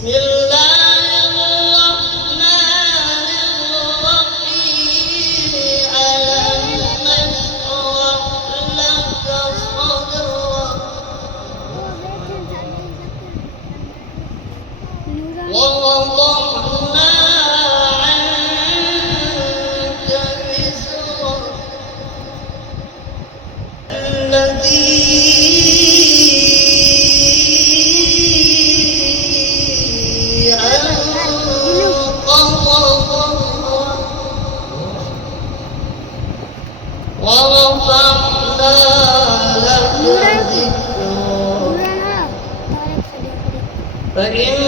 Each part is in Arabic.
بسم الله الرحمن الرحيم ألم نشرح لك صدرك ووضعنا عنك وزرك الذي أنقض ظهرك ورفعنا لك ذكرك فإن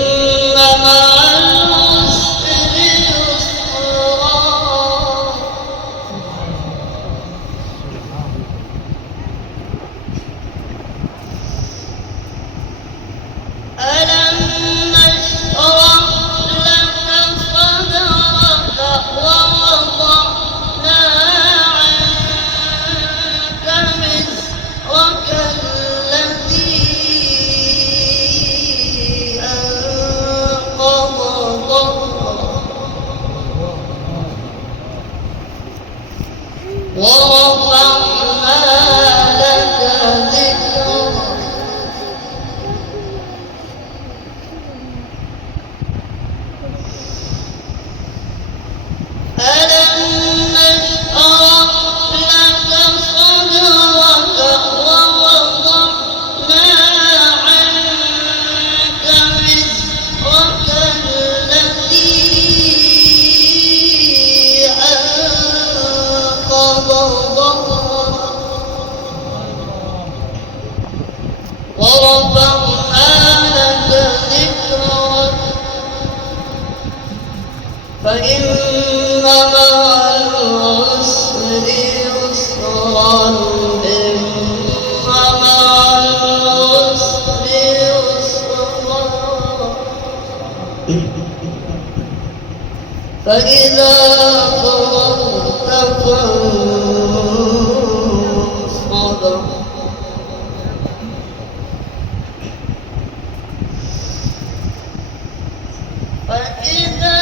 مع العسر يسرا ألم نشرح لك صدرك ووضعنا عنك وزرك الذي أنقض ظهرك ورفعنا لك ذكرك ألم نشرح لك صدرك ووضعنا عنك وزرك الذي أنقض ظهرك ورفعنا لك ذكرك فإن مع العسر يسرا إن مع العسر يسرا فإذا فرغت فانصب فإذا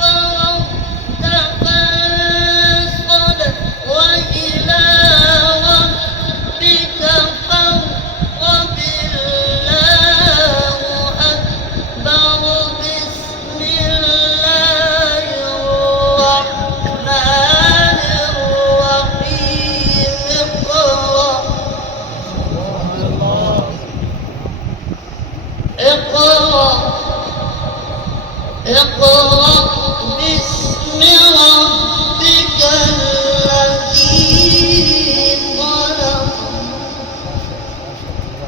فرغت فانصب وإلى ربك فارغب الله أكبر بسم الله الرحمن الرحيم اقرأ باسم ربك الذي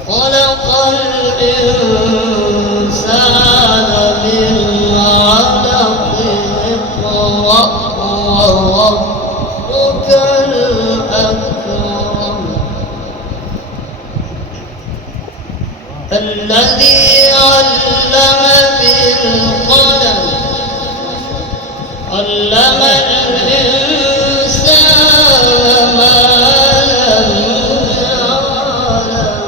خلق الإنسان من علق اقرأ وربك الأكرم الذي علم بالقلم علم الإنسان ما لم يعلم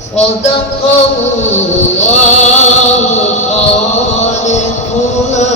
صدق الله خالقنا